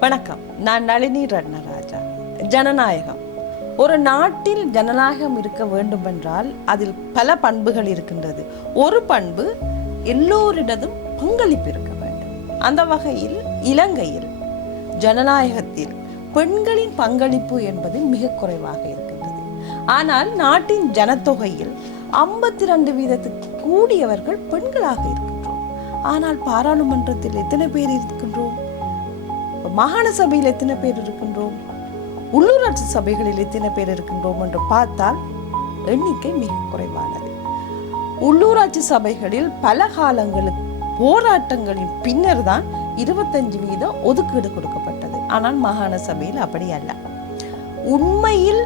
வணக்கம். நான் நளினி ரத்னராஜா ஜனநாயகம். ஒரு நாட்டில் ஜனநாயகம் இருக்க வேண்டுமென்றால் அதில் பல பண்புகள் இருக்கின்றது. ஒரு பண்பு எல்லோரிடதும் பங்களிப்பு இருக்க வேண்டும். அந்த வகையில் இலங்கையில் ஜனநாயகத்தில் பெண்களின் பங்களிப்பு என்பது மிக குறைவாக இருக்கின்றது. ஆனால் நாட்டின் ஜனத்தொகையில் ஐம்பத்தி ரெண்டு வீதத்துக்கு கூடியவர்கள் பெண்களாக இருக்கின்றோம். ஆனால் பாராளுமன்றத்தில் எத்தனை பேர் இருக்கின்றோம்? மாகாண சபையில் எத்தனை பேர் இருக்கின்றோம்? உள்ளூராட்சி சபைகளில் எத்தனை பேர் இருக்கின்றோம் என்று பார்த்தால் எண்ணிக்கை மிக குறைவானது. உள்ளூராட்சி சபைகளில் பல காலங்களுக்கு போராட்டங்களின் பின்னர் தான் இருபத்தஞ்சு வீதம் ஒதுக்கீடு கொடுக்கப்பட்டது. ஆனால் மாகாண சபையில் அப்படி அல்ல. உண்மையில்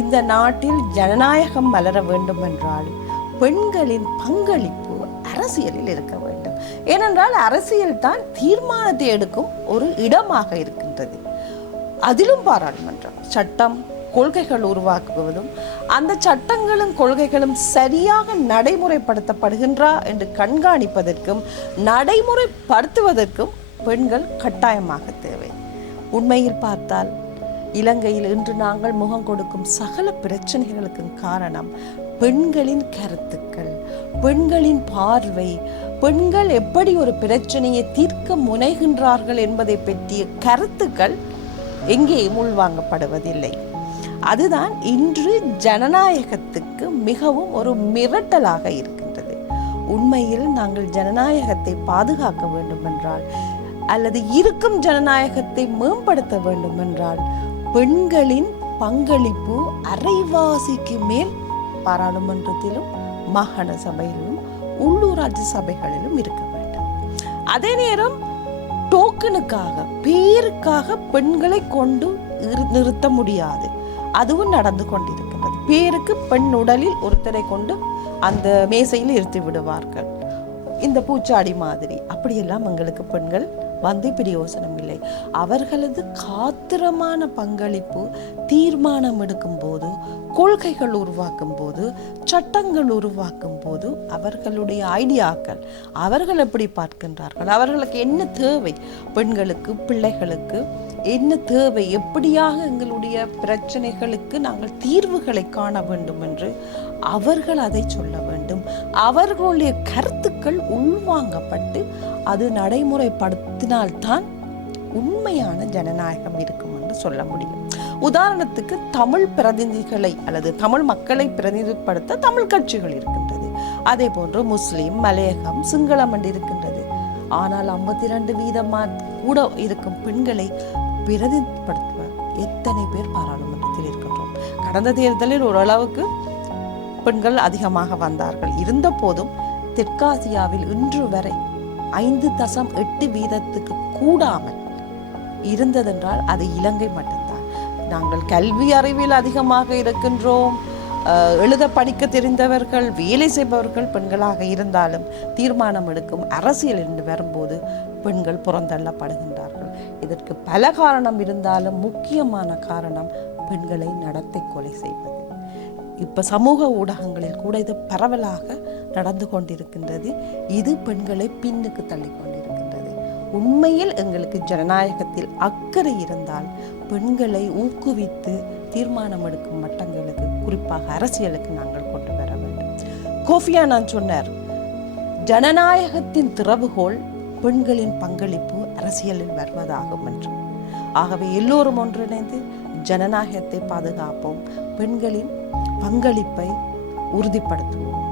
இந்த நாட்டில் ஜனநாயகம் மலர வேண்டும் என்றால் பெண்களின் பங்களிப்பு அரசியலில் இருக்க வேண்டும். ஏனென்றால் அரசியல் தான் தீர்மானத்தை எடுக்கும் ஒரு இடமாக இருக்கின்றது. அதிலும் பாராளுமன்றம் சட்டம் கொள்கைகள் உருவாக்குவதும் அந்த சட்டங்களும் கொள்கைகளும் சரியாக நடைமுறைப்படுத்தப்படுகின்றா என்று கண்காணிப்பதற்கும் நடைமுறைப்படுத்துவதற்கும் பெண்கள் கட்டாயமாக தேவை. உண்மையில் பார்த்தால் இலங்கையில் இன்று நாங்கள் முகம் கொடுக்கும் சகல பிரச்சனைகளுக்கும் காரணம் பெண்களின் கருத்துக்கள் பெண்களின் பார்வை. பெண்கள் எப்படி ஒரு பிரச்சனையை தீர்க்க முனைகின்றார்கள் என்பதை பற்றிய கருத்துக்கள் எங்கேயும் உள்வாங்கப்படுவதில்லை. அதுதான் இன்று ஜனநாயகத்துக்கு மிகவும் ஒரு மிரட்டலாக இருக்கின்றது. உண்மையில் நாங்கள் ஜனநாயகத்தை பாதுகாக்க வேண்டும் என்றால் அல்லது இருக்கும் ஜனநாயகத்தை மேம்படுத்த வேண்டும் என்றால் பெண்களின் பங்களிப்பு அரைவாசிக்கு மேல் பாராளுமன்றத்திலும் மாகாண சபையிலும் உள்ளூராட்சி சபைகளிலும் இருக்க வேண்டும். அதே நேரம் டோக்கனுக்காக பேருக்காக பெண்களை கொண்டு நிறுத்த முடியாது. அதுவும் நடந்து கொண்டிருக்கிறது பேருக்கு பெண் உடலில் ஒருத்தரை கொண்டு அந்த மேசையில் இருத்தி விடுவார்கள். இந்த பூச்சாடி மாதிரி. அப்படியெல்லாம் எங்களுக்கு பெண்கள் வந்து பிரயோசனம் இல்லை அவர்களது காத்திரமான பங்களிப்பு தீர்மானம் எடுக்கும் போது கொள்கைகள் உருவாக்கும் போது சட்டங்கள் உருவாக்கும் போது அவர்களுடைய ஐடியாக்கள் அவர்கள் எப்படி பார்க்கின்றார்கள்? அவர்களுக்கு என்ன தேவை? பெண்களுக்கு பிள்ளைகளுக்கு என்ன தேவை? எப்படியாக எங்களுடைய பிரச்சனைகளுக்கு நாங்கள் தீர்வுகளை காண வேண்டும் என்று அவர்கள் அதை சொல்ல வேண்டும். அவர்களுடைய கருத்துக்கள் உள்வாங்கப்பட்டு அது நடைமுறைப்படுத்தினால்தான் உண்மையான ஜனநாயகம் இருக்கும் என்று சொல்ல முடியும். உதாரணத்துக்கு தமிழ் பிரதிநிதிகளை அல்லது தமிழ் மக்களை பிரதிநிதிப்படுத்த தமிழ் கட்சிகள் இருக்கின்றது. அதே போன்று முஸ்லிம் மலையகம் சிங்களம் என்று இருக்கின்றது. ஆனால் ஐம்பத்தி ரெண்டு வீதமா கூட இருக்கும் பெண்களை பிரதிநிதிப்படுத்துவ எத்தனை பேர் பாராளுமன்றத்தில் இருக்கின்றோம்? கடந்த தேர்தலில் ஓரளவுக்கு பெண்கள் அதிகமாக வந்தார்கள். இருந்த போதும் தெற்காசியாவில் இன்று வரை ஐந்து தசம் எட்டு வீதத்துக்கு கூடாமல் இருந்ததென்றால் அது இலங்கை மட்டும்தான். நாங்கள் கல்வி அறிவில் அதிகமாக இருக்கின்றோம். எழுத படிக்க தெரிந்தவர்கள் வேலை செய்பவர்கள் பெண்களாக இருந்தாலும் தீர்மானம் எடுக்கும் அரசியல் என்று வரும்போது பெண்கள் புறந்தள்ளப்படுகின்றார்கள். இதற்கு பல காரணம் இருந்தாலும் முக்கியமான காரணம் பெண்களை நடத்தை கொலை செய்வது. இப்போ சமூக ஊடகங்களில் கூட இது பரவலாக நடந்து கொண்டிருக்கின்றது. இது பெண்களை பின்னுக்கு தள்ளி கொண்டிருக்கின்றது. உண்மையில் எங்களுக்கு ஜனநாயகத்தில் அக்கறை இருந்தால் பெண்களை ஊக்குவித்து தீர்மானம் எடுக்கும் மட்டங்களுக்கு குறிப்பாக அரசியலுக்கு நாங்கள் கொண்டு வர வேண்டும். கோஃபியா நான் சொன்னார் ஜனநாயகத்தின் திறவுகோல் பெண்களின் பங்களிப்பு அரசியலில் வருவதாகும் என்று. ஆகவே எல்லோரும் ஒன்றிணைந்து ஜனநாயகத்தை பாதுகாப்போம். பெண்களின் பங்களிப்பை உறுதிப்படுத்துவோம்.